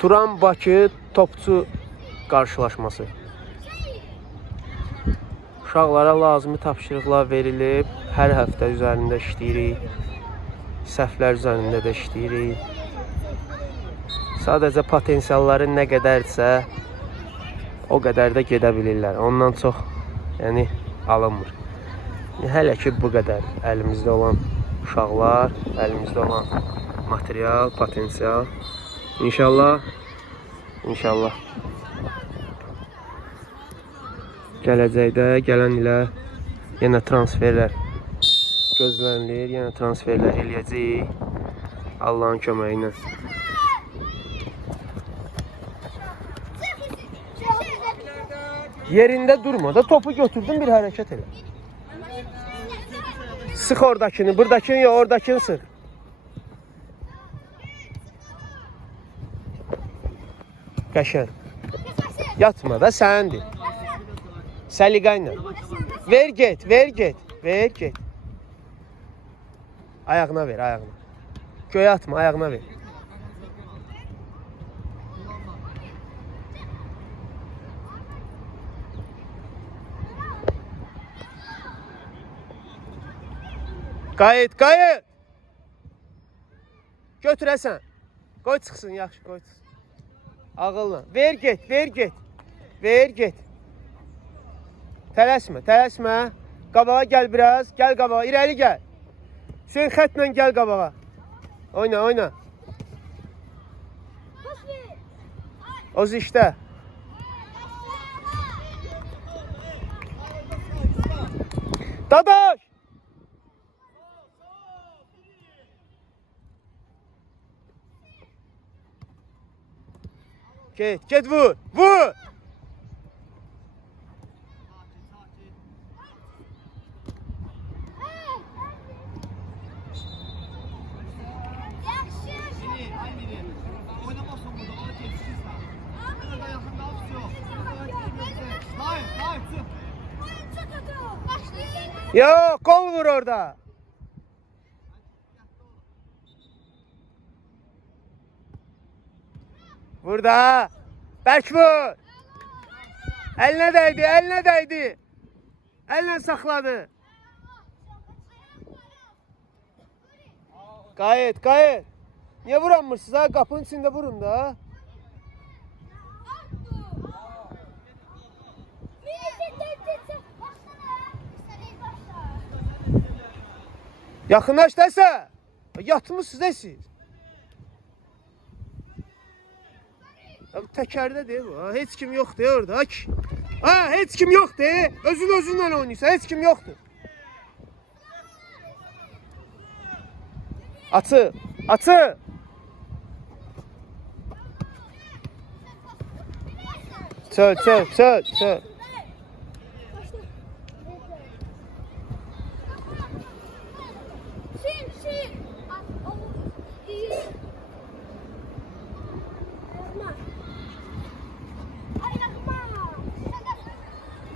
Turan Bakı topçu qarşılaşması. Uşaqlara lazımi tapşırıqlar verilib. Hər həftə üzərində işləyirik. Səhvlər üzərində də işləyirik. Sadəcə potensialları nə qədərsə o qədər də gedə bilirlər. Ondan çox yəni alınmır. Hələ ki bu qədər əlimizdə olan uşaqlar, əlimizdə olan material, potensial. İnşallah gələcəkdə, gələn ilə yenə transferlər gözlənilir, yenə transferlər eləyəcəyik Allahın köməyi ilə. Yerində durma da topu götürdün, bir hərəkət elə. Sıx oradakini, buradakini yox, oradakini sıx. Qəşəng. Yatma da səndir. Səliqəylə. Ver get, ver get, ver get. Ayağına ver, ayağına. Göyə atma, ayağına ver. Qayıt, qayıt. Götürəsən. Qoy çıxsın, yaxşı, qoy çıxsın. Ağılla. Ver get, ver get. Ver get. Tələsmə, tələsmə. Qabağa gəl biraz. Gəl qabağa, irəli gəl. Hüseyin xətlə gəl qabağa. Oyna, oyna. Oz işdə. Dadaş! Get, get vur, vur! Yok, kol vur orada. Burada. Bərk vur. Eline değdi, eline değdi. Eline sakladı. Gayet, gayet. Niye vuranmırsınız ha? Kapının içinde vurun da. Yakınlaş dese. Yatmışsınız da siz. Ya, təkərdə deyil bu. Ha, heç kim yoxdur orada. Ha, heç kim yoxdur. Özündən oynayırsa heç kim yoxdur. Atı, atı. Çöl, çöl, çöl, çöl.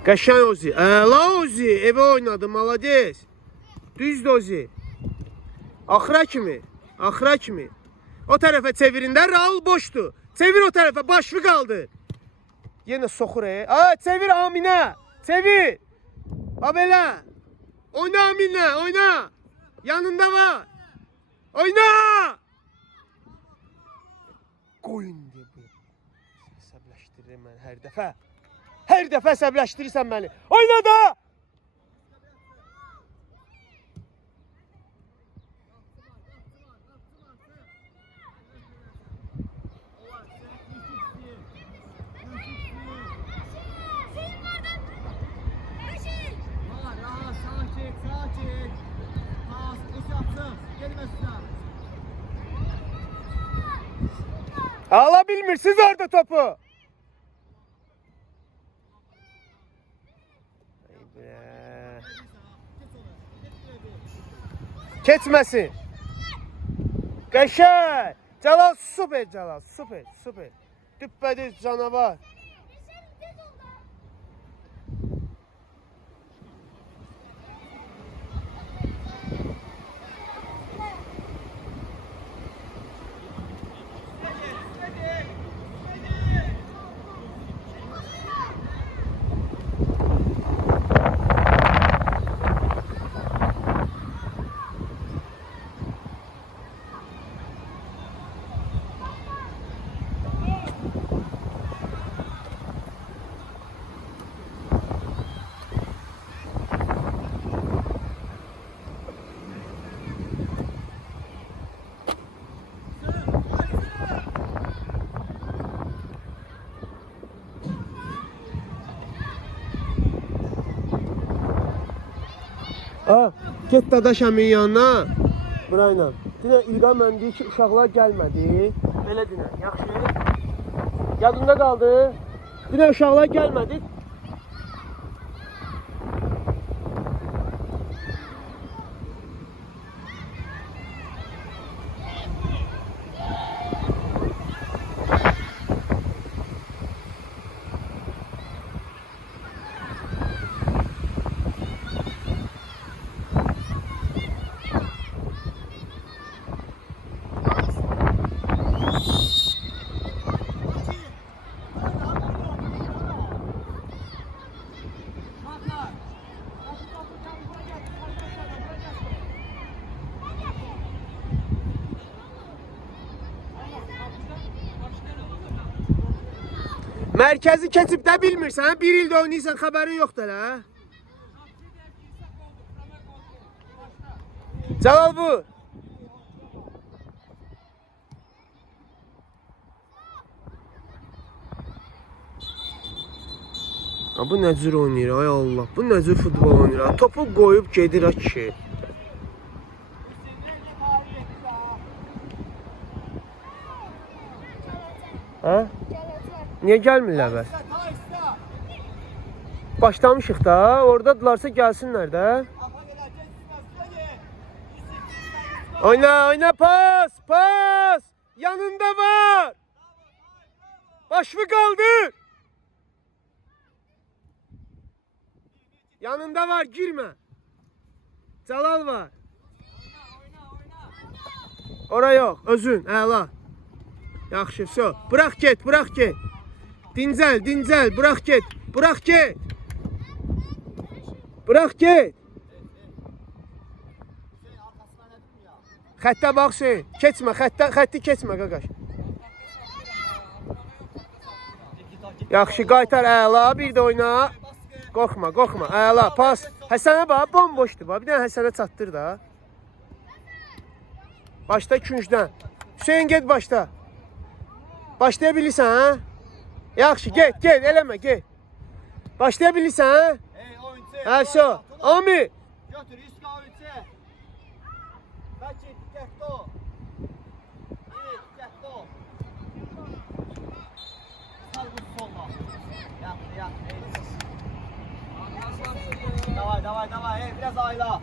Qəşəng Ozi. Əla Ozi. Evə oynadı. Malades. Düzdür Ozi. Axıra kimi. Axıra kimi. O tərəfə çevirində Raul boşdur. Çevir o tərəfə. Başlı qaldı. Yenə soxur. Çevir Aminə. Çevir. Babelə. Oyna Aminə. Oyna. Yanında var. Oyna. Qoyun dedi. Səbləşdirir mən hər dəfə. Her defa əsəbləşdirirsən beni. Oyna da! Alabilmirsiniz orada topu. Keçməsin. Qəşəng. Cəlal süper Cəlal. Süper, süper. Düppədiz canavar. Ha, get Dadaş əmin yanına. Burayla. Dinə İlqar mən deyir ki, uşaqlar gəlmədi. Belə dinə, yaxşı. Yadında qaldı. Dinə uşaqlar gəlmədi. Mərkəzi keçib də bilmirsən, bir ildə oynayırsan, xəbərin yoxdur hə? Cəlal bu. Bu nə cür oynayır, ay Allah. Bu nə cür futbol oynayır. Topu qoyub gedir ha kişi. Hə? Niyə gəlmirlər bəs? Başlamışıq da, oradadılarsa gəlsinlər də. Oyna, oyna, pas, pas! Yanında var! Başını qaldır! Yanında var, girmə. Cəlal var. Ora yox, özün, əla. Yaxşı, so. Bırax get, bırax get. Dincəl, dincəl, bırax get. Bırax get. Bırax get. Xəttə bax Hüseyin. Keçmə, xətti keçmə qaqaş. Yaxşı, qaytar, əla. Bir də oyna. Qorxma, qorxma. Əla, pas. Həsənə bax, bomboşdur. Bir dənə Həsənə çatdır da. Başda küncdən. Hüseyin, get başda. Başlaya bilirsən, hə? Yaxşı, get, get, eləmə, get. Başlaya bilirsən, hə? Hə, so. Ami. Götür, üst oyuncu. Bəlkə diqqətli ol. Diqqətli ol. Sal bu solla. Yaxşı. Davay, biraz ayla.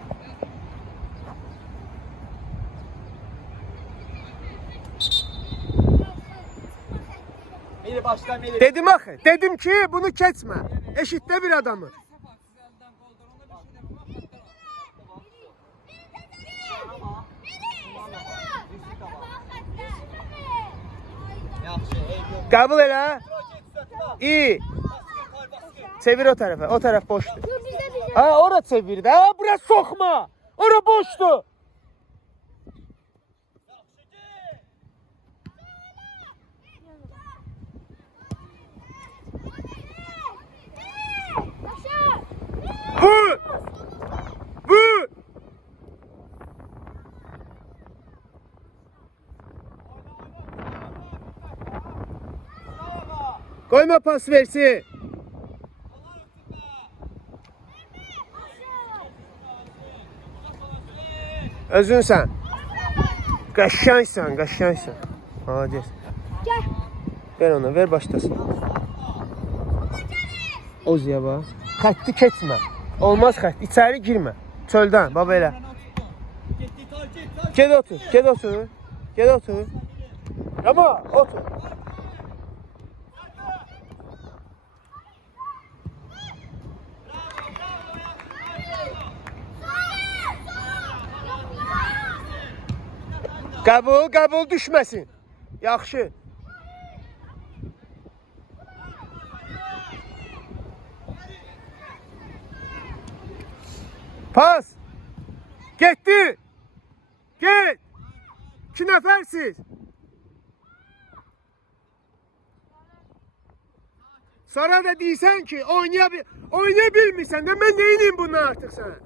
Meli başla, Meli. Dedim axı, dedim ki bunu keçmə. Eşitdə bir adamı. Qəbul elə. İyi. Çevir o tərəfə. O tərəf boşdur. Ha, ora çevir də. Ha, bura soxma. Ora boşdur. Vur! Vur! Koyma pas versin. Özünsən. Qəşəngsən, qəşəngsən. Hadi. Gel. Ver ona, ver başlasın. Oziya bax. Xətti keçmə. Olmaz xətt. İçəri girmə. Çöldən, baba elə. Ged otur, ged otur. Ged otur. Ama otur. Qəbul, qəbul düşməsin. Yaxşı. Pas. Getdi. Get. 2 nəfərsiz. Sonra da deyirsən ki, oynaya bilmirsən də mən neyiniyim bundan artıq sənə?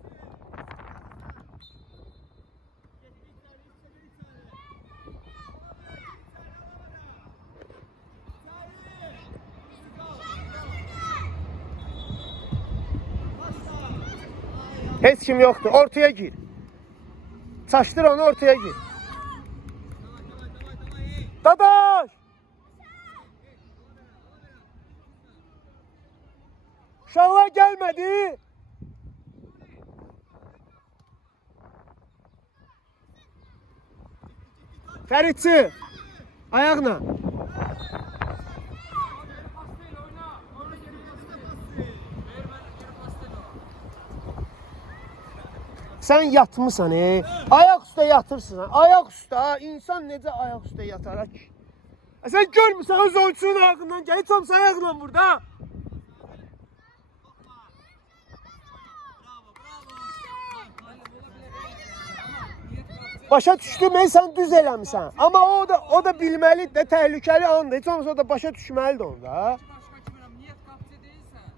Heç kim yoxdur. Ortaya gir. Çaşdır onu, ortaya gir. Dadaş! Uşaqlar gəlmədi. Fəridçi, ayaqla. Sən yatmısan, ayaq üstə yatırsın. Ayaq üstə, insan necə ayaq üstə yatar ki? Sən görmürsən, öz oyunçunun ayağından gəl, heç olmasa ayaqla burada. Başa düşdüm, sən düz eləmisən. Amma o da bilməlidir də, təhlükəli andır. Heç olmasa o da başa düşməlidir onda.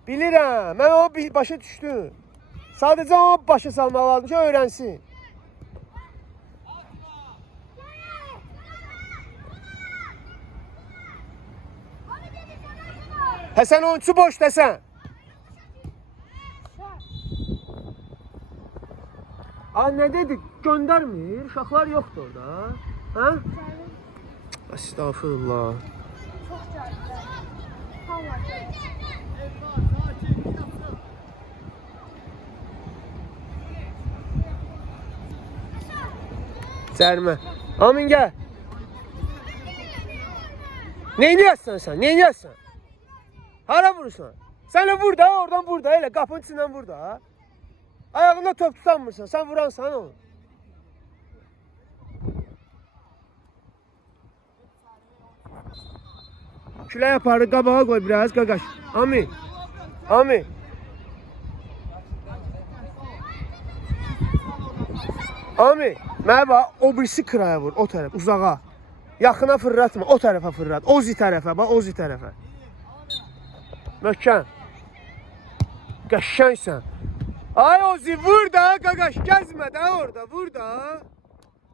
Bilirəm, mən onu başa düşdüm. Sadəcə onu başa salmaq lazım ki, öyrənsin. Həsən oyunçu boş desən. Nə dedik? Göndərmir. Uşaqlar yoxdur orada. Hə? Estağfurullah. Çox gəldi. Cərimə. Amin gəl. Neyniyəsən sən? Neyniyəsən? Hara vurursan? Sən elə vur da, oradan vur da, elə qapının içindən vur da. Ayağında top tutanmırsan, sən vuransan onu. Külək aparı, qabağa qoy biraz, qaqaş. Amin. Amin. Amin. Mənə bax, o birisi kıraya vur, o tərəf, uzağa. Yaxına fırlatma, o tərəfə fırlat. Ozi tərəfə, bax, Ozi tərəfə. Möhkəm. Qəşşənsən. Ay Ozi, vur da, qaqaş, gəzmə də orada, vur da.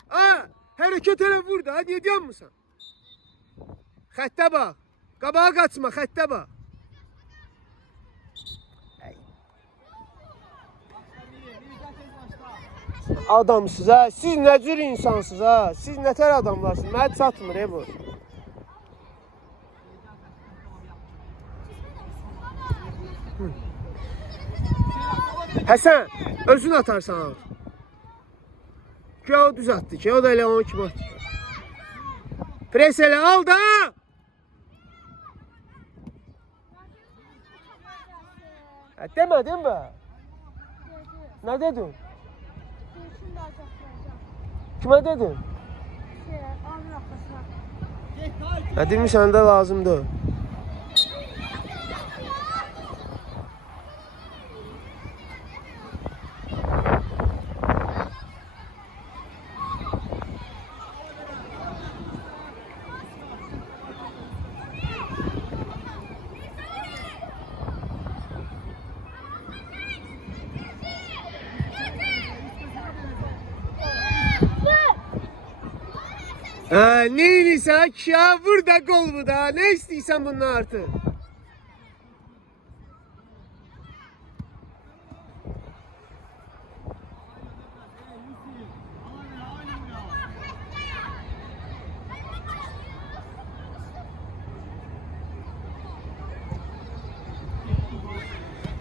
Ha, hərəkət elə vur da, niyə dayanmısan? Xəttə bax, qabağa qaçma, xəttə bax. Adamsınız ha, siz nə cür insansınız ha, siz nətər adamlarsınız, mənə çatmır bu. Həsən, özün atarsan al. Ki o düz attı ki, o da elə onun kimi attı. Pres elə al da! Demədin mi? Nə dedin? Kimə dedin? Demişsən də lazımdır. Neyinsə ki ya, vur da gol bu da, ne istəyirsən bundan artıq?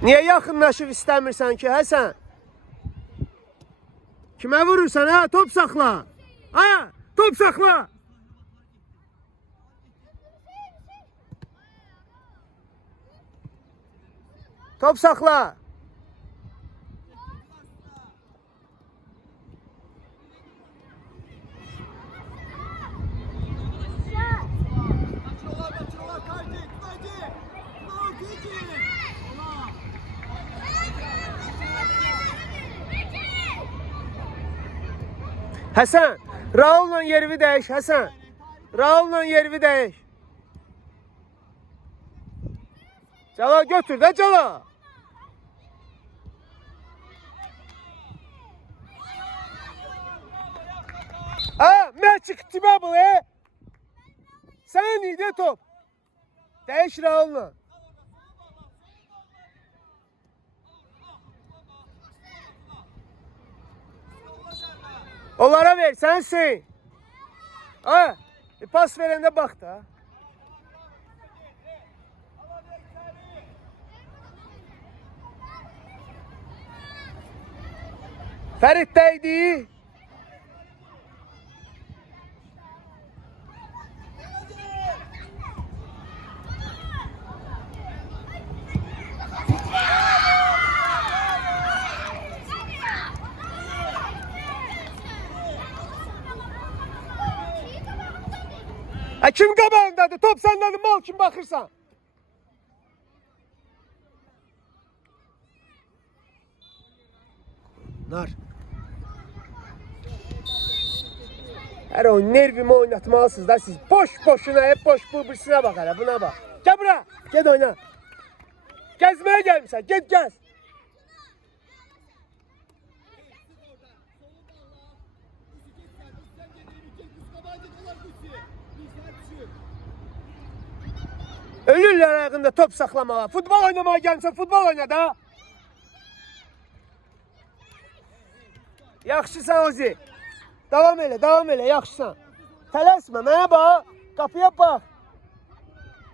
Niyə yaxınlaşıb istəmirsən ki, Həsən? Kimə vurursan ha, top saxla. Ha, top saxla. Top saxla. Həsən, Raul'la yerini dəyiş, Həsən. Raul'la yerini dəyiş. Cala götür də Cala. Ha, məçik timə bu, Sən idi top. Dəyiş Raul'la. Onlara ver, sensin. Ha, pas verende bak da. Ferit değdi. Kim qabağındadır? Top səndədir, mal kim baxırsan? Nar. Her oyun nervimi oynatmalısınız da siz. Boşuna hep boş bırbırsına bak hele, buna bak. Gel bura, gel oyna. Gezmeye gelmişsin, gel gez. Ölürler ayağında top saklamağa. Futbol oynamaya gelmişsin, futbol oyna da. Yaxşısan Ozi. Davam elə, yaxşısan. Tələsmə, mənə bax. Qapıya bax.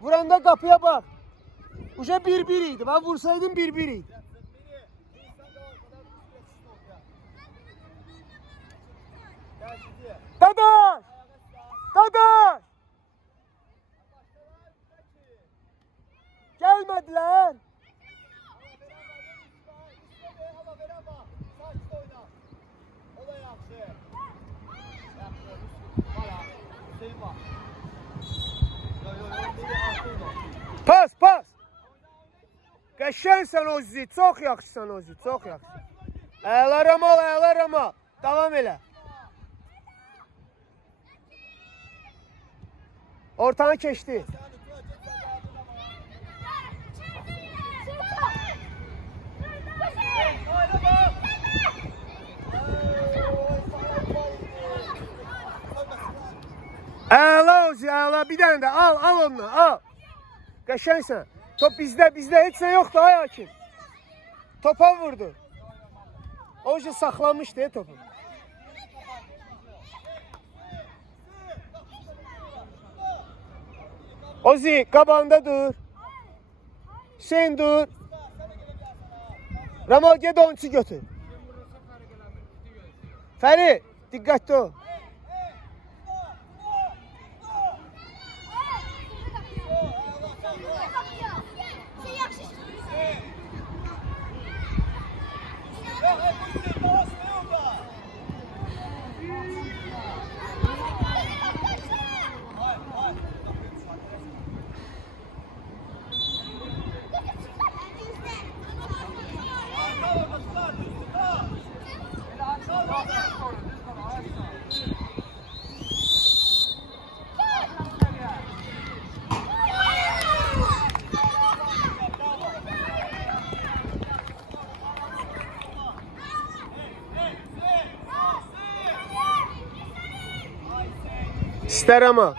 Vuranda qapıya bax. Uje 1-1 idi. Ben vursaydım 1-1 idi. Dadaş! Dadaş! Gelmediler. Pas, pas. Qəşəngsən Ozi, çox yaxşısan Ozi, çox yaxşı. Ayaqlar ama. Davam elə. Ortanı keçdi. Əla Ozi, əla. Bir dənə də al onu, al. Qəşəngsən. Top bizdə heç nə yoxdur ay hakim. Topa vurdu. Oji saxlamışdı topu. Ozi qabağında dur. Hüseyin dur. Ramal ged oyuncu götür. Fəri, diqqətli ol. İster ama.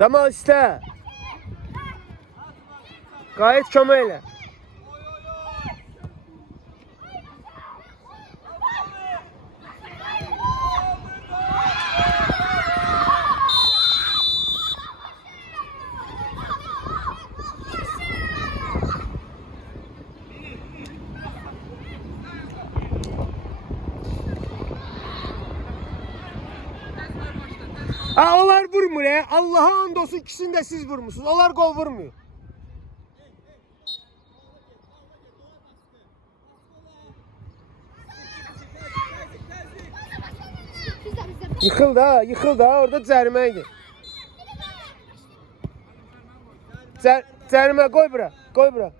Ramal ister. Gayet kömeyle. Ha, onlar vurmuyor ya. Allah'a andolsun ikisini de siz vurmuşsunuz. Onlar gol vurmuyor. Yıkıldı ha. Orada cəriməydi. Cərimə koy bura.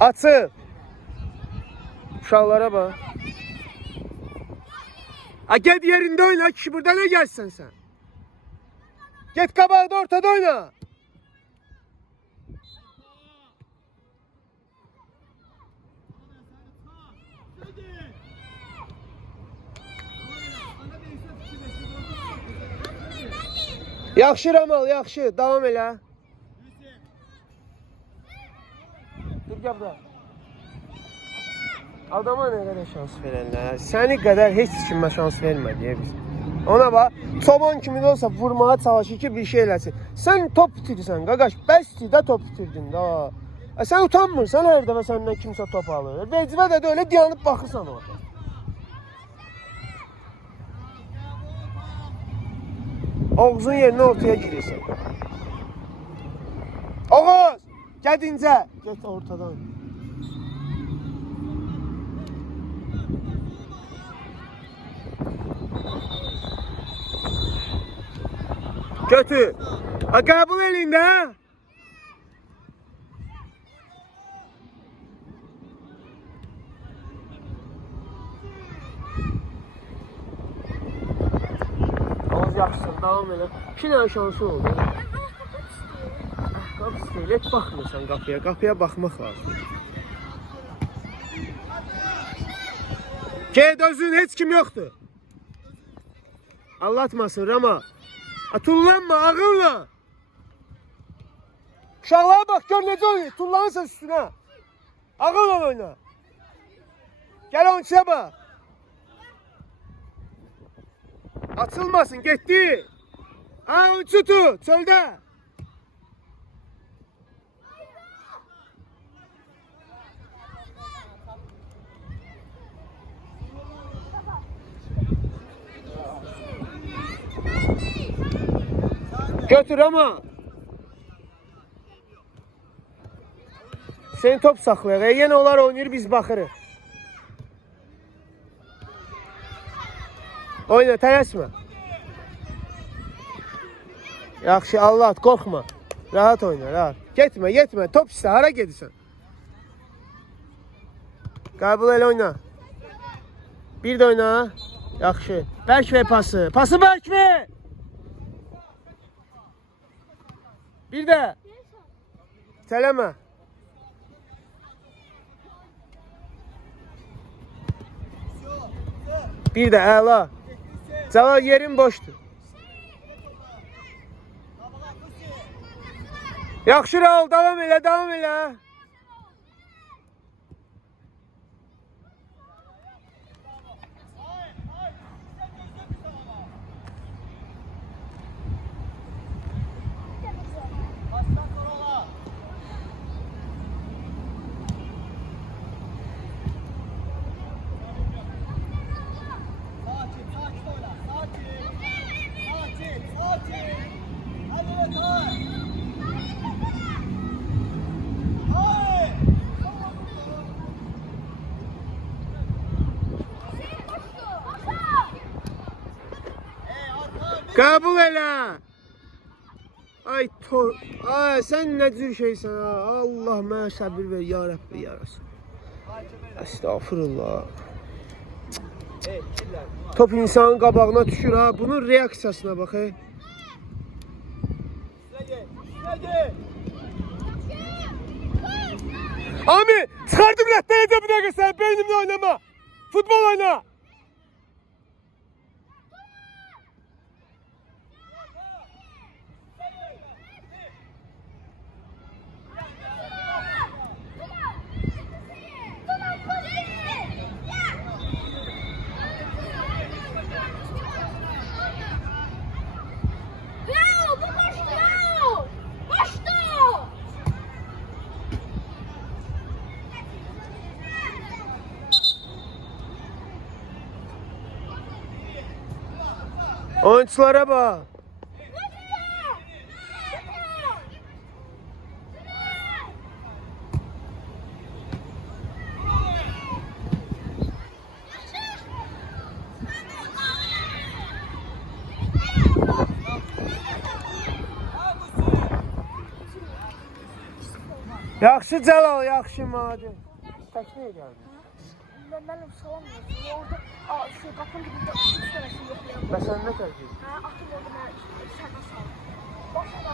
Açıq. Uşaqlara bak. Ha, get yerinde oyna. Kişi burada ne gelsin sen? Get qabağda ortada oyna. Yaxşı Ramal, yaxşı. Davam elə. bura. Adama nə qədər şans verənlər. Səni qədər heç kimə şans vermədi biz. Ona bax, çoban kimi də olsa vurmağa çalışır ki, bir şey eləsin. Sən top bitirsən, qaqaş, bəsdir də top bitirdin də. Sən utanmırsan hər dəfə səndən kimsə top alır. Vecivə də öyle dayanıb baxırsan orada. Oğuzun yerinə ortaya girirsən. Oğuz! Gədincə! Get ortadan. Götür. Ha, qəbul eləyin də. Az yaxşısın, davam elə. 2 dənə şansı oldu. Qapı istəyil, et baxmırsan qapıya. Qapıya baxmaq lazım. Ged özün, heç kim yoxdur. Anlatmasın Rama. Tullanma, ağırla. Uşaqlara bax, gör necə oynayır. Tullanırsan üstünə. Ağırla oyna. Gəl oyunçuya bax. Açılmasın, getdi. Ha, oyuncu tut, çöldə. Götür ama. Seni top saxlayaq. Yenə onlar oynayır, biz baxırıq. Oyna, tələsmə. Yaxşı, Allah at, qorxma. Rahat oyna, rahat. Getmə, getmə. Top istə, hara gedirsən? Qəbul elə oyna. Bir də oyna. Yaxşı. Bərk ver pası. Pası bərk ver. Bir də. Tələmə. Bir də, əla. Cəlal, yerin boşdur. Yaxşı Raul, davam elə, davam elə. Qəbul elə. Ay tor. Ay sən nə cür şeysən ha. Allah mənə səbir ver ya Rəbbi ya Rasul. Estağfurullah. Top insanın qabağına düşür ha. Bunun reaksiyasına bax. Ami, çıxardım rəhbərəcə bir dəqiqə sən beynimlə oynama. Futbol oyna. Oyunculara bak. Yaxşı Cəlal, yaxşı madem. Təkniyə gəldi. Mənim salamıyorum. Orada şu qapının dibində 3 dənəsini yoxlayam. Bəs sən nə tərcih? Hə, atım orada mənə sərdə sal. Başla.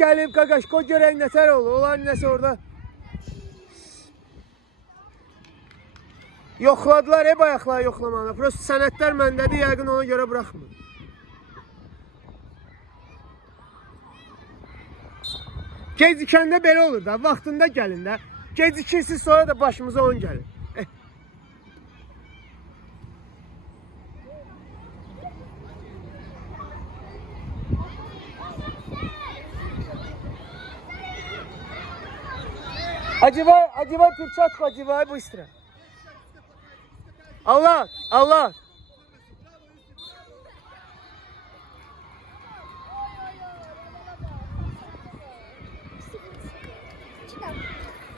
Gəlib qaqaş, qoy görək nətər olur. Onlar nəsə orada. Yoxladılar, bayaqlar yoxlamalı. Prosta sənədlər məndədir, yəqin ona görə buraxmır. Gecikəndə belə olur da, vaxtında gəlin də. Gecikirsiniz, sonra da başımıza on gəlir. Одевай перчатку, одевай быстро. Allah, Allah.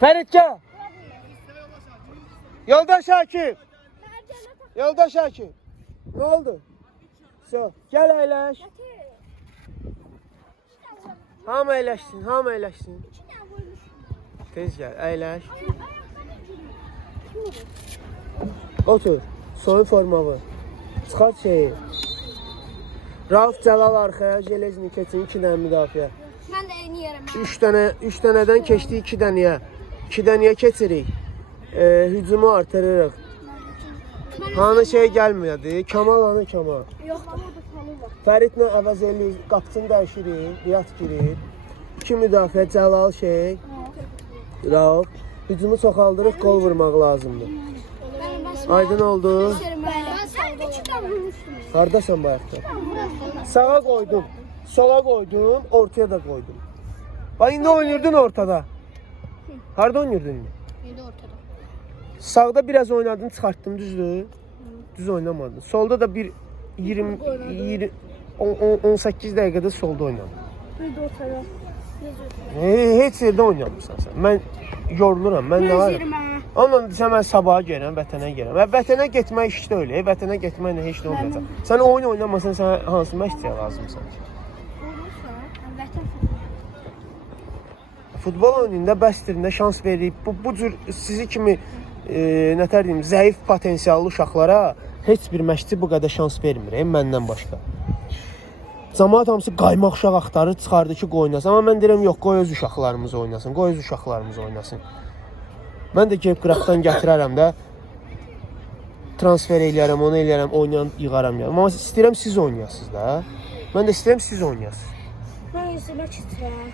Ferit gel. Yoldaş Hakim. Yoldaş Hakim. Ne oldu? So, gel əyləş. Hamı əyləşsin, hamı əyləşsin. Tez gel, əyləş. Otur. Soyun formalı. Çıxart şeyi. Rauf Cəlal arxaya, Jeleznik keçin 2 dənə müdafiə. Mən də eyni yerəm. 3 dənədən keçdi 2 dənəyə. 2 dənəyə keçirik. Hücumu artırırıq. Hanı şey gəlməyədi. Kamal hanı Kamal. Yox, amma da tanı var. Fəridlə əvəz eləyirik. Qapısını dəyişirik. Riyad girir. 2 müdafiə Cəlal şey. Rauf. Hücumu çoxaldırıq, qol vurmaq lazımdır. Aydın oldu. Ben sadece 2 tane vurmuştum. Hardasan bayaqda? Sağa koydum, sola koydum, ortaya da koydum. Bak indi oynuyordun ortada. Harda oynuyordun indi? Yedi ortada. Sağda biraz oynadın, çıkarttım, düzdür? Düz oynamadın. Solda da bir 18 dəqiqədə solda oynadın. Yedi ortada. Heç yerdə oynamırsan sən. Mən yoruluram, mən nə var? Onunla desən mən sabaha gəlirəm, vətənə gəlirəm. Vətənə getmək iş deyil, vətənə getməklə heç nə olmayacaq. Sən oyun oynamasan, sən hansı məşqçiyə lazımsan? Futbol oyununda bəstirində şans verib, bu cür sizi kimi nətər deyim, zəif potensiallı uşaqlara heç bir məşqçi bu qədər şans vermir, məndən başqa. Cəmaət hamısı qaymaq uşaq axtarır, çıxardı ki, oynasın. Amma mən deyirəm, yox, qoy öz uşaqlarımız oynasın, qoy öz uşaqlarımız oynasın. Mən də gəlib qıraqdan gətirərəm də, transfer eləyərəm, onu eləyərəm, oynayan yığaram yəni. Amma istəyirəm siz oynayasınız da. Mən də istəyirəm siz oynayasınız. Mən izləmək istəyirəm.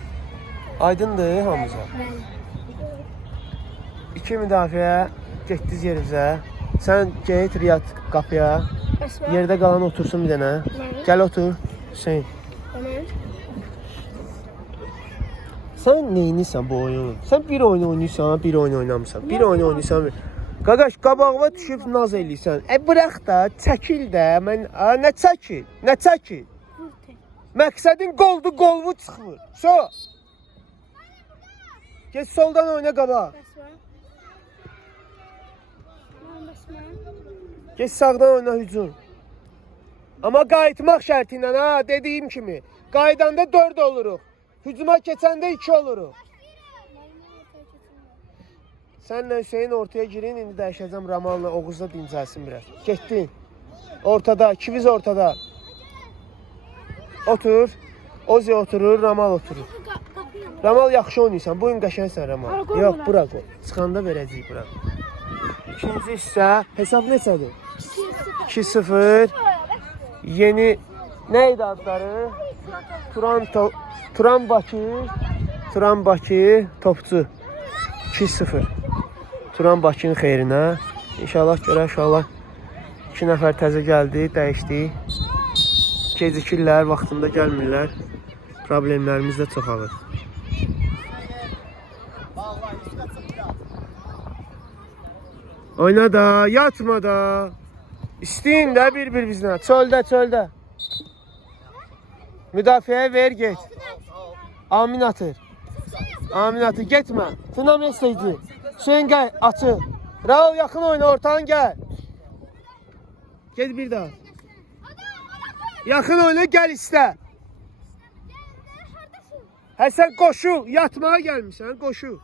Aydındır hamıza. 2 müdafiə, getdiniz yerimizə. Sən get Riyad qapıya, yerdə qalan otursun bir dənə. Gəl otur, Hüseyin. Sən neyinirsən bu oyunu? Sən bir oyun oynayırsan, bir oyun oynamırsan. Bir oyun oynayırsan. Qaqaş, qabağıma düşüb naz eləyirsən. Bıraq da, çəkil də. Mən nə çəkil? Nə çəkil? Məqsədin qoldu, qolvu çıxmır. So. Geç soldan oyna qabağa. Geç sağdan oyna hücum. Amma qayıtmaq şərti ilə ha, dediyim kimi. Qaydanda 4 oluruq. Hücuma keçəndə 2 oluruq. Sənlə Hüseyin ortaya girin, indi dəyişəcəm Ramal'la, Oğuz'la dincəlsin biraz. Getdin. Ortada, ikimiz ortada. Otur. Ozi oturur, Ramal oturur. Ramal yaxşı oynayırsan, bu gün qəşəngsən Ramal. Yox, bura qoy. Çıxanda verəcəyik bura. İkinci hissə, hesab neçədir? 2-0. Yeni, nə idi adları? Turan Bakı topçu. 2-0. Turan Bakının xeyrinə. İnşallah görək, inşallah 2 nəfər təzə gəldi, dəyişdi. Gecikirlər, vaxtında gəlmirlər. Problemlərimiz də çoxalır. Oyna da, yatma da. İstəyin də bir-bir bizlə. Çöldə. Müdafiəyə ver, get. Amin atır. Getmə. Tınam estəyəcək. Hüseyin gəl, açıl. Raul yaxın oyna, ortadan gəl. Get bir daha. Yaxın oyna, gəl istə. Sən qoşu, yatmağa gəlmişsən, qoşu.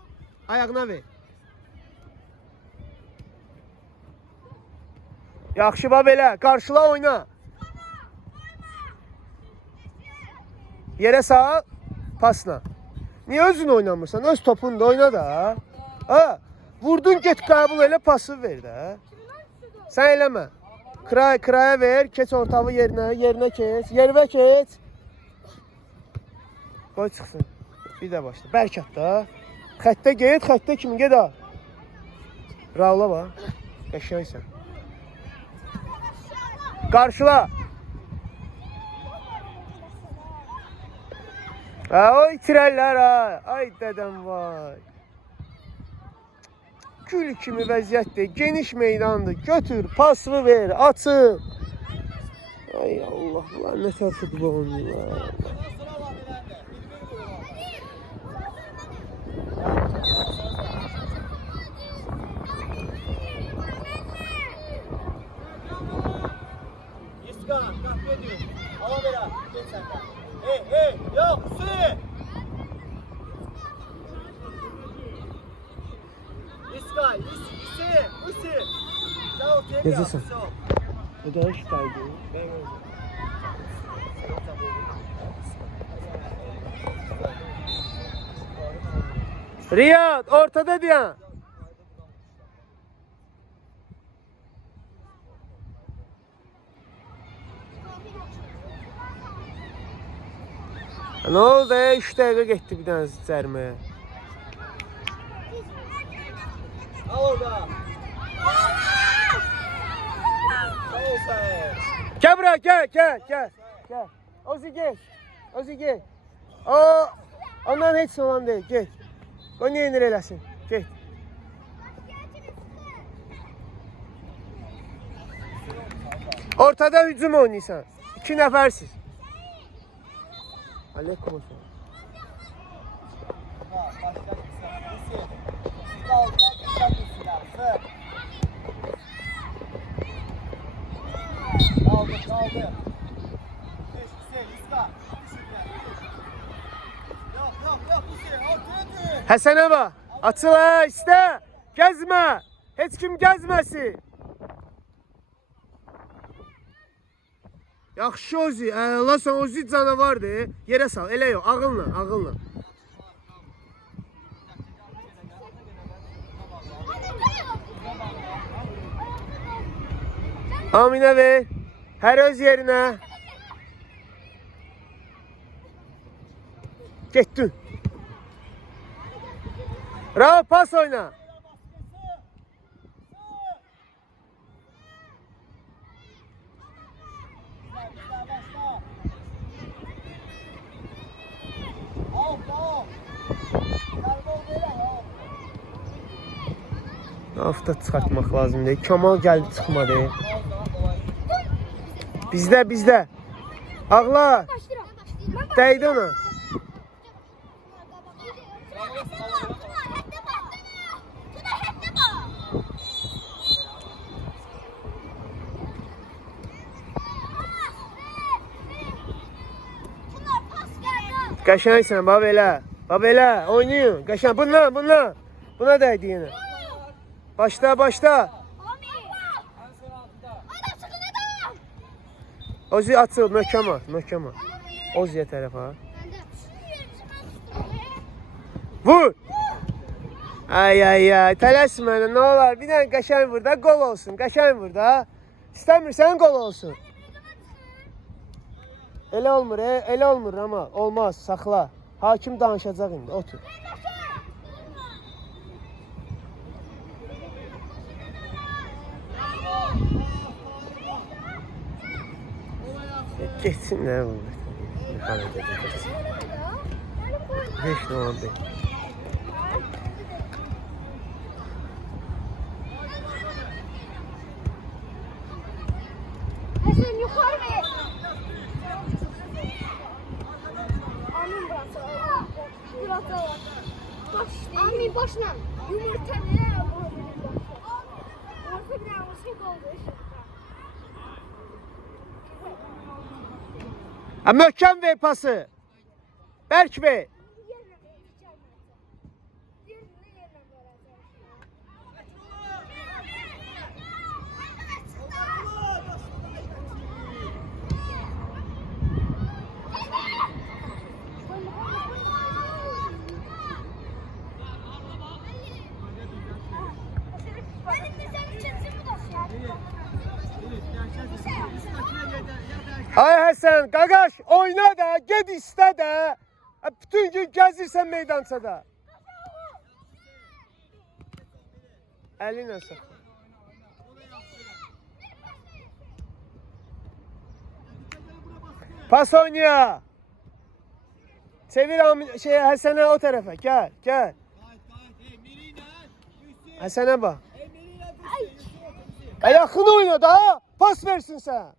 Ayağına ver. Yaxşı bax belə, qarşıla oyna. Yerə sağ, pasla. Niyə özün oynamırsan? Öz topunda oyna da. Ha, vurdun get qəbul elə, pası ver də. Sən eləmə. Kraya ver, keç ortağı yerinə keç. Yervə keç. Qoy çıxsın. Bir də başla. Bərk at da. Xəttə get, xəttə kimi get ha. Raula bax. Qəşəngsən. Qarşıla. Ha, o itirərlər ha. Ay dədəm vay. Gül kimi vəziyyətdir. Geniş meydandır. Götür, pasını ver, açın. Ay Allah, lan nə tər futbol oynayırlar. İskan, kahve diyor. Hava ver. Geç sen de. Hey, yok, Hüseyin. İskay, Hüseyin. Ya o tebrik Necəsən? Bu da iş kaydı. Riyad, ortada diyen. Ne oldu ya? 3 dəqiqə getdi bir dənə cərməyə. Al orada. Sağ ol sen. Gel buraya, gel. Ozi gel. Ondan heç olan değil, gel. O niye inir eləsin? Gel. Ortada hücum oynayırsan. 2 nəfərsiz. Aleyküm olsun. Kaldı. Yok, Hüseyin, ortaya dön. Həsənə bax. Açıl ha, istə. Gəzmə. Heç kim gəzməsin. Yaxşı Ozi. Allah sən Ozi canavardır. Yerə sal. Elə yox. Ağılla. Aminə ver. Hər öz yerinə. Getdin. Bravo, pas oyna. Hafta çıxartmaq lazımdır. Kamal gəldi çıxmadı. Bizdə. Ağla. Dəydi ona. Qəşəngsən, bax belə, oynayın. Qəşəng, bununla. Buna dəydi yenə. Başla. Ozi açıl, möhkəm at. Oziyə tərəf ha. Vur. Ay, tələsmə, nə olar? Bir dənə qəşəng vur da, gol olsun. Qəşəng vur da. İstəmirsən gol olsun. Elə olmur amma. Olmaz, saxla. Hakim danışacaq indi, otur. Geçsin ne bu? Heç nə oldu. Hasan yukarı ver. Amin başla. Yumurta ne? Orta bir şey oldu. Möhkəm ver pası. Bərk ver. Ay Həsən, qaqaş, oyna da, ged istə də. Bütün gün gəzirsən meydançada. Əlinlə saxla. Pas oynuyor. Çevir Həsənə o tərəfə. Gəl, gəl. Həsənə bax. Yaxın oyna da, pas versin sən.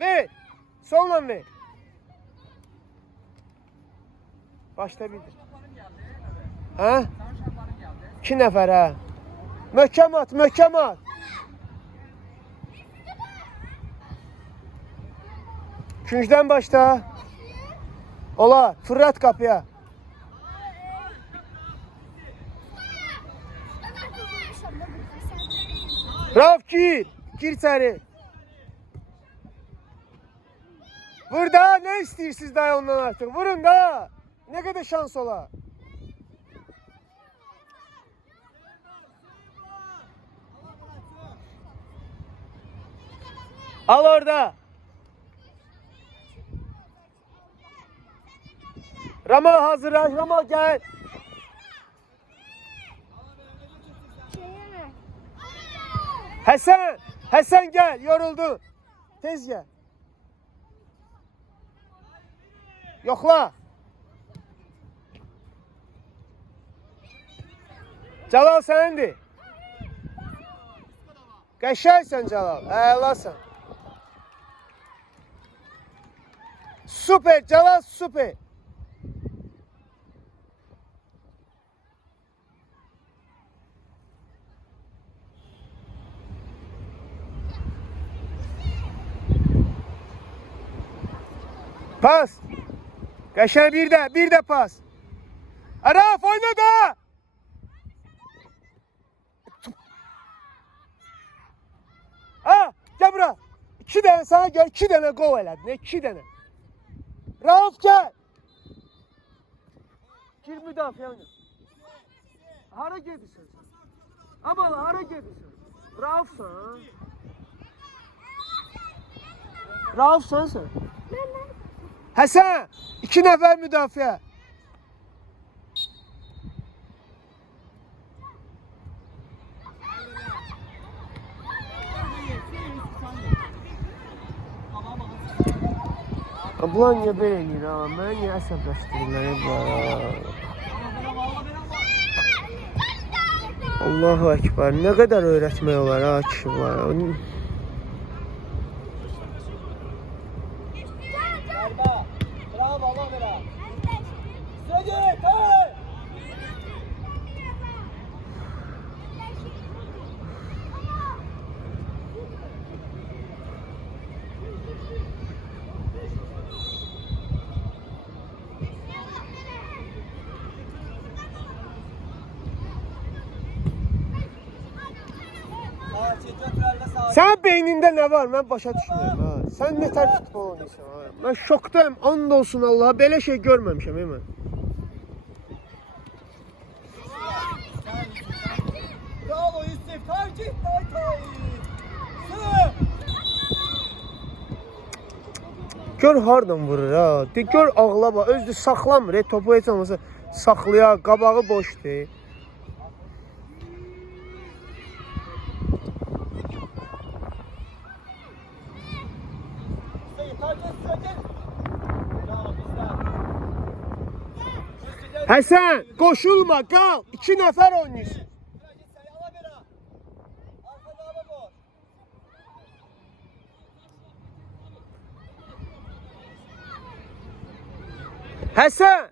Ver. Solla ver. Başla bildir. Hə? 2 nəfər hə. Möhkəm at, möhkəm at. Küncdən başla. Ola, fırlat qapıya. Rauf gir. Gir içeri. Vur da, ne istiyorsunuz daha ondan artık? Vurun da. Ne kadar şans ola. Al orada. Rama hazırlaş. Rama gel. Hasan. Hasan gel. Yoruldu. Tez gel. Yoxla. Cəlal sənindi. Qəşəngsən Cəlal. Əlasan. Süper Cəlal, süper. Pas. Qəşəng bir də pas. Araf oyna da. Ha, gel bura. 2 dənə sana gör, 2 dənə gol elədin, 2 dənə. Rauf gel. Gir müdafiə oyna. Hara gedirsən sən? Amal hara gedirsən? Raufsan. Raufsan sən. Hasan, 2 nəfər müdafiə. Bunlar niyə belə eləyir ha? Mənə niyə əsəbləşdirirlər? Allahu Ekber, nə qədər öyrətmək olar ha kişi var. Bravo, Allah vera. Söyle, hey! Sən beynində nə var? Mən başa düşmürəm ha. Sən nə tər futbol oynayırsan ha? Mən şokdayım. And olsun Allaha. Belə şey görməmişəm mən. Bravo Yusuf, tercih, Gör hardan vurur ha. De gör ağla bax. Özü saxlamır. Topu heç olmasa saxlaya. Qabağı boşdur. Hasan, koşulma, kal. 2 nəfər oynayırsın. Hasan.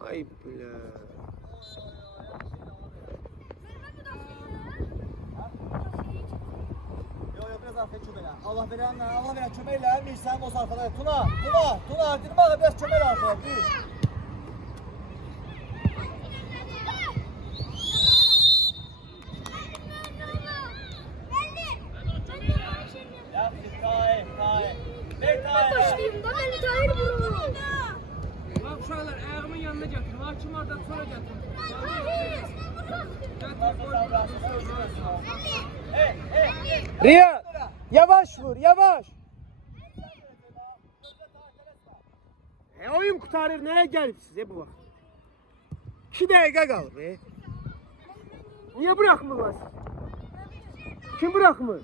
Ay bilə. Allah veren çömeyle Mirsen Boz arkada. Tuna artırma biraz çömel arkaya. Başlayayım da beni Tahir vurur. Bak uşaqlar ayağımın yanına gətirin. Hakim oradan sonra gətirin. Riya, Yavaş vur, yavaş. Oyun kurtarır, neye gelip size bu vaxt? 2 dəqiqə qalıb. Niye bırakmırlar siz? Kim bırakmır?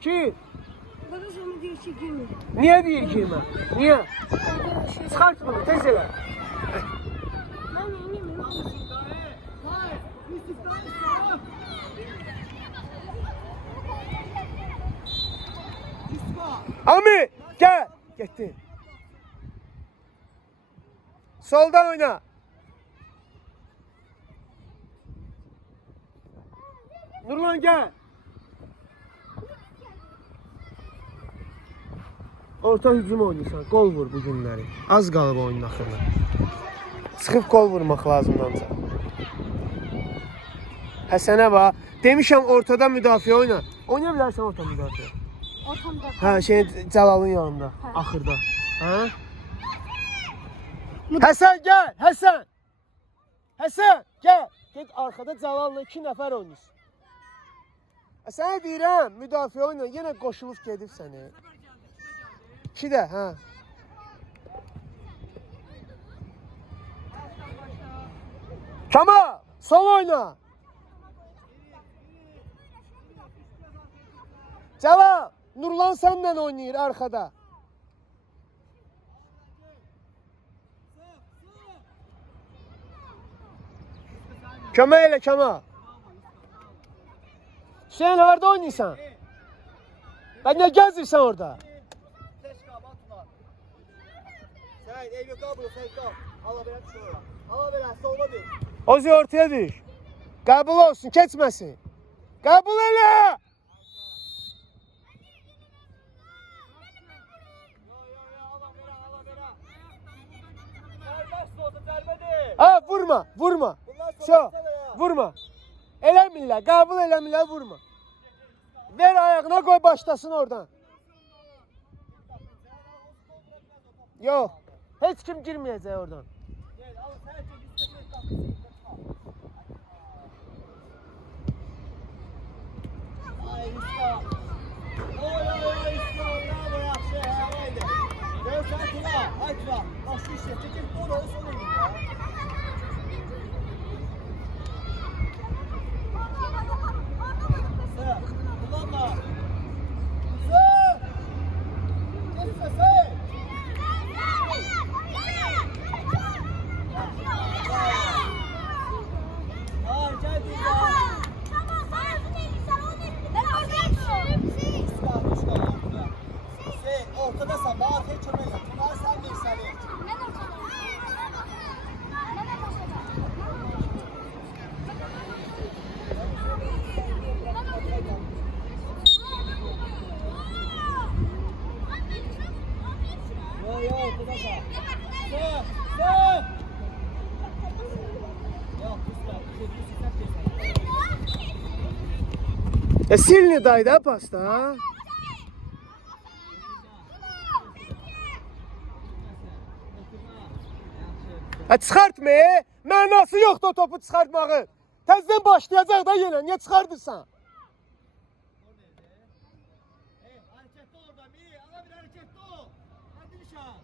Kim? Bana sonra diyor ki girme. Niye değil girme? Niye? Orada şey. Çıkart bunu, tez elə. Ben yiyeyim. Ami, gel. Getdi. Soldan oyna. Nurlan gel. Orta hücum oynayırsan, gol vur bu günləri. Az qalıb oyunun axırına. Çıxıb gol vurmaq lazımdır ancaq. Həsənə bax, demişəm ortada müdafiə oyna. Oynaya bilərsən orta müdafiə. Ortamda. Hə, Cəlalın yanında, axırda. Hə? Həsən gəl, Həsən. Həsən, gəl. Get arxada Cəlalla 2 nəfər oynayır. Sənə deyirəm, müdafiə oyna, yenə qoşulub gedib səni. 2 də, hə. Kamal, sol oyna. Cəlal, Nurlan səndən oynayır arxada. Kömək elə Kamal. Hüseyin harada oynayırsan? Ben ne gezirsən orada? Sen ev yok abi, sen kal. Allah veren şuraya. Allah veren solda düş. Ozi ortaya düş. Qəbul olsun, keçməsin. Qəbul elə! Ha, vurma, vurma. Şo, vurma. Eləmirlər, qəbul eləmirlər, vurma. Ver ayağına koy, başlasın oradan. Yok, heç kim girməyəcək oradan. Ay İslam. Oy İslam, bravo yaxşı, haydi. Gel sen Tuna, haydi Tuna. Başlı işe, çekil doğru olsun dedim ya. Sen, kullanma. Sen! Geçme sen! Ay gel Tuna. Ortadasan, bana arkaya çömeyle. Tuna sen değil seni. Yo ortadasan. Sen, sen. Yok Silni dayda pasta. Çıxartma, mənası yoxdur o topu çıxartmağın. Təzdən başlayacaq da yenə, niyə çıxardırsan? hareketli orada, iyi. Ana bir hareketli ol. Hadi nişan.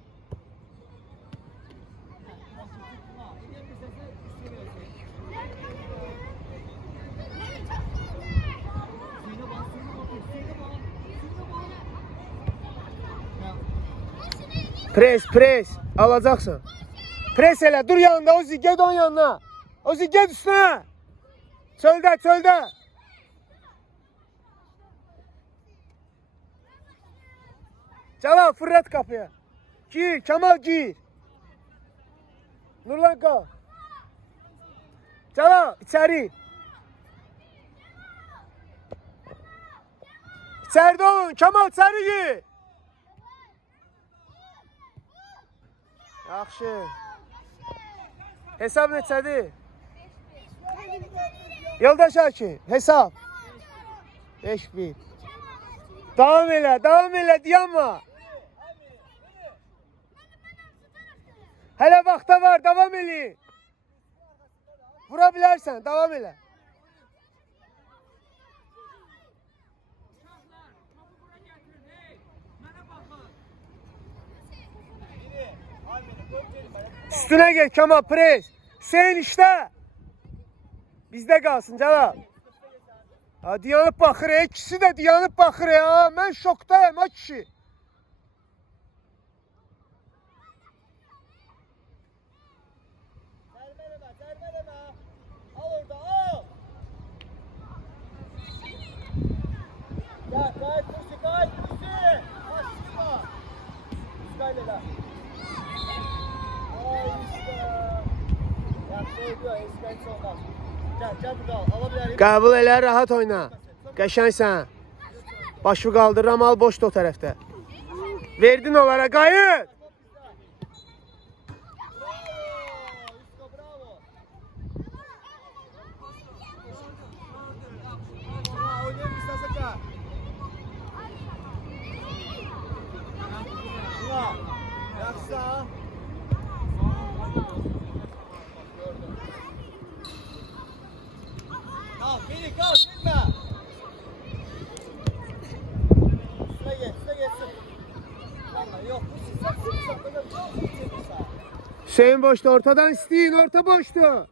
Pres, pres, alacaqsın. Pres elə, dur yanında Ozi, ged onun yanına. Ozi, ged üstünə. Çöldə, çöldə. Cəlal, fırlat qapıya. Gir, Kemal gir. Nurlan qal. Cəlal, içəri. İçəridə olun, Kemal içəri gir. Yaxşı. Hesab neçədir? Yoldaş Hakim, hesab. 5-1. Davam elə, dayanma. Hələ vaxta var, davam elə. Vura bilərsən, davam elə. Üstüne gel Kemal pres. Hüseyin işte. Bizde kalsın Celal. Ha, dayanıp baxır, ikisi de dayanıp baxır ya. Mən şokdayım ha kişi. Zərbələmə. Al orada, al. Gel, qayıt, kursi. Aşkıma. Qayıt. Ay işte. Yaxşı ediyor, eskayıt olmaz. Gel burada al, alabilirim. Qəbul elə, rahat oyna. Qəşəngsən. Başı qaldır, Ramal boşdur o tərəfdə. Verdin onlara, qayıt. Bravo. Oynayın istəsə gəl. Yaxşı. Al, beni kal, gitme. Üstüne geçsin. Vallahi yok, bu sizden sırtında çok çekmişler. Hüseyin boşdu, ortadan isteyin, orta boşdu.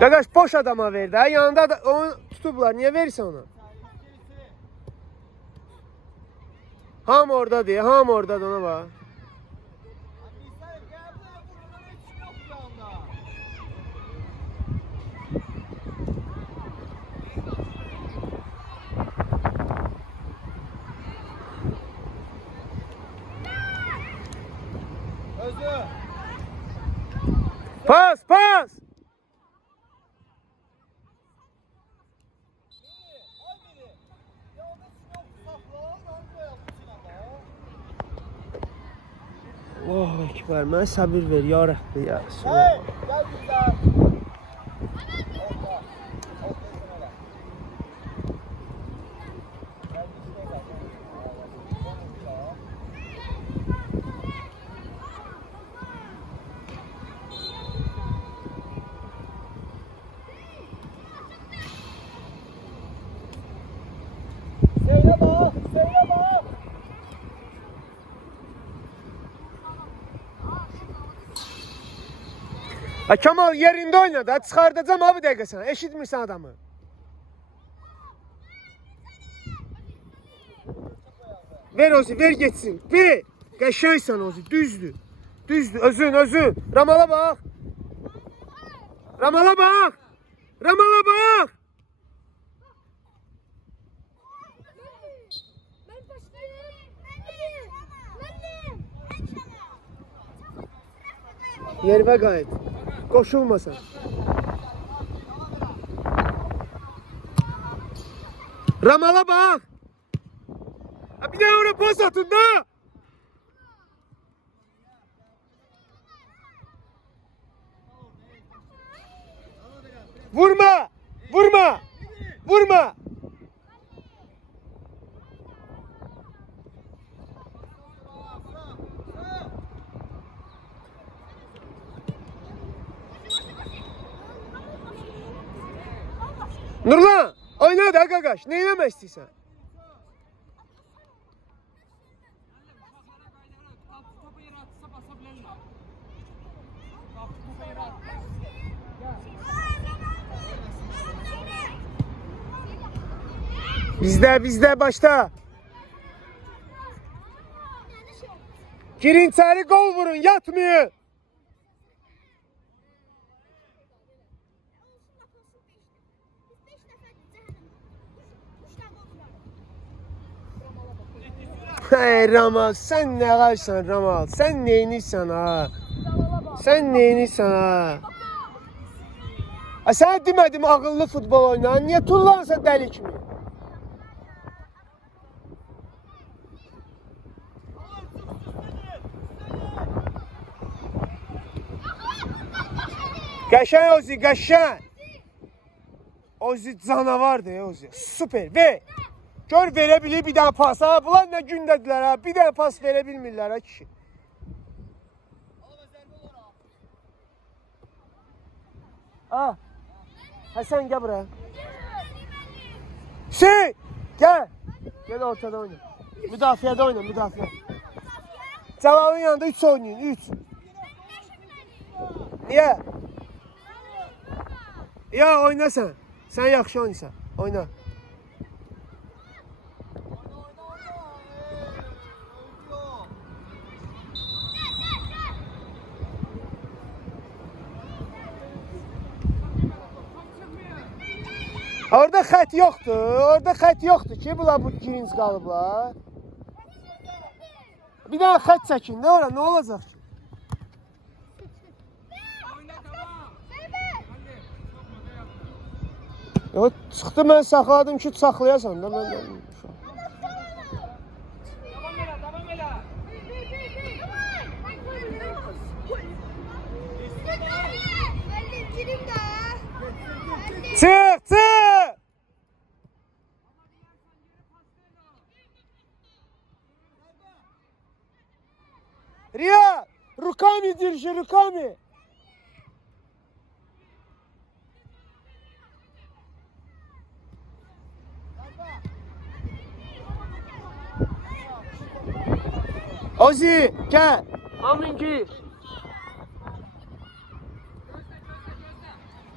Qaqaş boş adama verdi ha, yanında da onu tutublar, niye verirsən onu? Ham oradadır, ham oradadır ona bak. Özü. Pas, pas! Allahu Ekber, mənə sabır ver ya Rəbbi ya. Hey, gel güzel. Söyle bak. Ha, Kemal yerində oynadı, ha, çıxardacam ha bir dəqiqə sana, eşitmirsən adamı. Ver Ozi, ver geçsin, ver. Qəşəngsən Ozi, düzdür. Özün. Ramala bak. Ramala bak. Yervə qayıt. Qoşulmasan. Ramala bak. Ha, bir daha ona pas atın da. Vurma. Nurlan, oyna da qaqaş, nə eləmək istəyirsən? Bizdə başda. Girin içəri, gol vurun, yatmayın. Hey Ramal, sen ne qarsan Ramal? Sen neyinirsən ha? Ha, sənə demədim ağıllı futbol oyna. Niyə tullansa dəli kimi? Qəşəng Ozi, qəşəng. Ozi canavardır ya Ozi. Süper. Ver. Gör verə bilir bir dənə pas. Ha, bunlar nə gündədirlər ha. Bir dənə pas verə bilmirlər ha kişi. Ha. Həsən gəl buraya. Hüseyin! Gel! Gel ortada oyna. Müdafiədə oyna, müdafiə. Cəlalın yanında 3 oynayın, 3. Niyə? Ya oyna sən. Sən yaxşı oynayırsan. Oyna. Orada xət yoxdur. Orada xət yoxdur ki, bunlar bu girinc qalıblar. Bir daha xət çəkin. Nə ora? Nə olacaq ki? Yox, çıxdı mən saxladım ki, saxlayasan da mən. Davam elə. Çıx, çıx! Riya, rukami держи, rukami. Ozi, gel. Amin gir.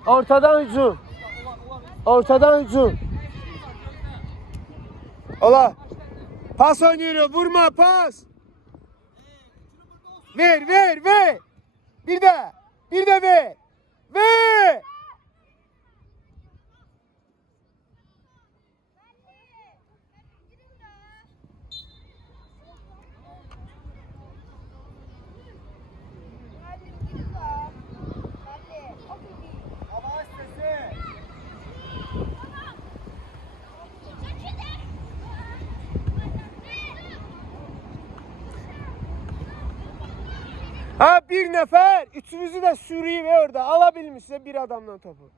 Ortadan hücum. Ortadan hücum. Ola. Pas oynuyor, vurma pas. Ver, ver, ver. Bir de ver. Ver. Ha bir nefer, üçünüzü de sürüyü ve orada alabilmişse bir adamdan topu.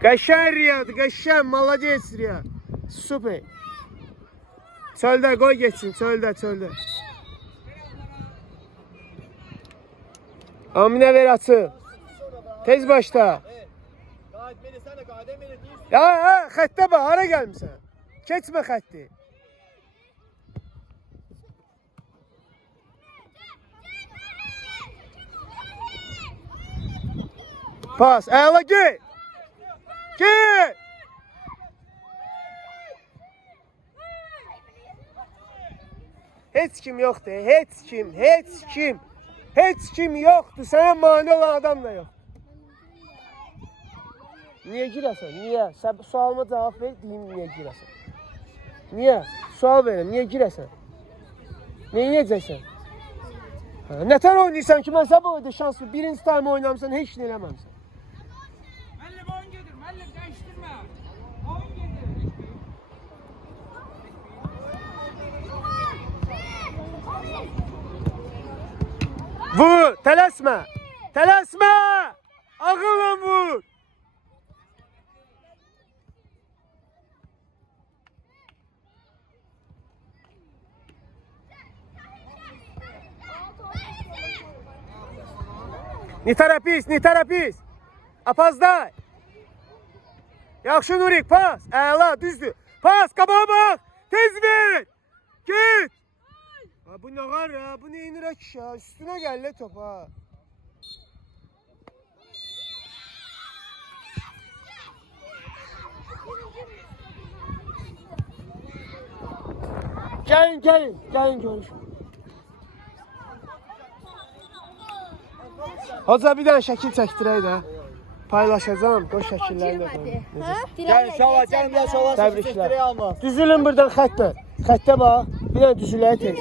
Qəşəng Riyad, qəşəng, malades Riyad. Süper. Çöldə qoy geçsin, çöldə. Aminə ver açı. Tez başla. Ya xəttə bax, hara gəlmişsən? Keçmə xətti. Pas, əla gel. Gel. Heç kim yoxdur, heç kim yoxdur. Sənə mane olan adam da yox. Niye girəsən? Niye? Sualıma cevap ver, deyim niye girəsən. Niye? Sual verim, niye girəsən? Neyi yiyəcəksən? Nətər oynayırsan ki, mən sabah oyda şans ver. Birinci time oynamsan, heç nə eləməmsən. Müəllim oyun gedir, müəllim dəyişdirmə. Oyun gedir. Vur, tələsmə. Ağılla vur. Не торопись. Опоздай. Yaxşı Nurik, pas. Əla, düzdür. Pas, qabağa bax. Tez ver. Git. Bu ne var ya? Bu neyin rakış ya? Üstüne gel top ha. Gelin görüş. Hoca bir dənə şəkil çəkdirək də. Paylaşacağım o şəkilləri də. Gel şova, gel şova. Təbriklər. Düzülün buradan xəttə. Xəttə bax. Bir dənə düzüləyə tez.